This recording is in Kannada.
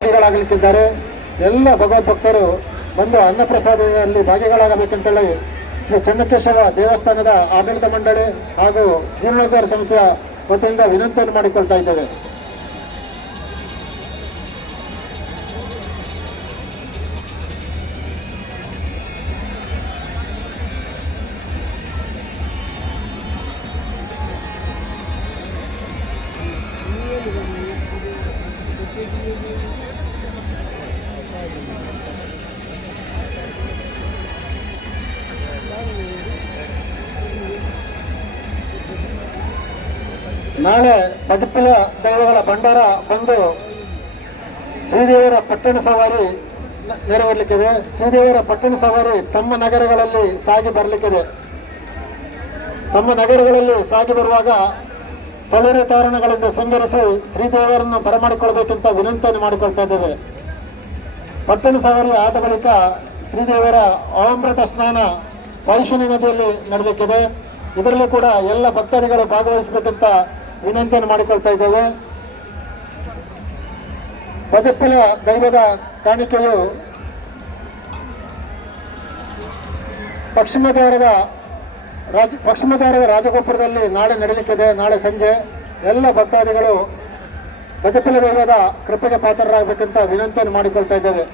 ಭಾಗಿಗಳಾಗಲಿಕ್ಕಿದ್ದಾರೆ. ಎಲ್ಲ ಭಗವದ್ಭಕ್ತರು ಬಂದು ಅನ್ನಪ್ರಸಾದದಲ್ಲಿ ಭಾಗಿಗಳಾಗಬೇಕಂತೇಳಿ ಶ್ರೀ ಚೆನ್ನಕೇಶವ ದೇವಸ್ಥಾನದ ಆಡಳಿತ ಮಂಡಳಿ ಹಾಗೂ ಜೀರ್ಣೋದ್ಧಾರ ಸಮಿತಿಯ ವತಿಯಿಂದ ವಿನಂತಿಯನ್ನು ಮಾಡಿಕೊಳ್ತಾ ಇದ್ದೇವೆ. ನಾಳೆ ಪದಪ್ಪಲ ದೈವಗಳ ಭಂಡಾರ ಬಂದು ಶ್ರೀದೇವರ ಪಟ್ಟಣ ಸವಾರಿ ನೆರವೇರಲಿಕ್ಕಿದೆ. ಶ್ರೀದೇವರ ಪಟ್ಟಣ ಸವಾರಿ ತಮ್ಮ ನಗರಗಳಲ್ಲಿ ಸಾಗಿ ಬರಲಿಕ್ಕಿದೆ. ತಮ್ಮ ನಗರಗಳಲ್ಲಿ ಸಾಗಿ ಬರುವಾಗ ತೊಳೆರೆ ತೋರಣಗಳಿಂದ ಸಿಂಗರಿಸಿ ಶ್ರೀದೇವರನ್ನು ಬರಮಾಡಿಕೊಳ್ಬೇಕಂತ ವಿನಂತಿಯನ್ನು ಮಾಡಿಕೊಳ್ತಾ ಇದ್ದೇವೆ. ಪಟ್ಟಣ ಸವಾರಿ ಆದ ಬಳಿಕ ಶ್ರೀದೇವರ ಅಮೃತ ಸ್ನಾನ ವೈಶುನಿ ನದಿಯಲ್ಲಿ ನಡೆಯಲಿಕ್ಕಿದೆ. ಇದರಲ್ಲೂ ಕೂಡ ಎಲ್ಲ ಭಕ್ತಾದಿಗಳು ಭಾಗವಹಿಸಬೇಕಂತ ವಿನಂತಿಯನ್ನು ಮಾಡಿಕೊಳ್ತಾ ಇದ್ದೇವೆ. ಪದಪ್ಪಲ ದೈವದ ಕಾಣಿಕೆಯು ಪಶ್ಚಿಮ ದ್ವಾರದ ರಾಜಗೋಪುರದಲ್ಲಿ ನಾಳೆ ನಡೆಯಲಿಕ್ಕಿದೆ. ನಾಳೆ ಸಂಜೆ ಎಲ್ಲ ಭಕ್ತಾದಿಗಳು ಪದಪ್ಪಲ ದೈವದ ಕೃಪೆಗೆ ಪಾತ್ರರಾಗಬೇಕಂತ ವಿನಂತಿಯನ್ನು ಮಾಡಿಕೊಳ್ತಾ ಇದ್ದೇವೆ.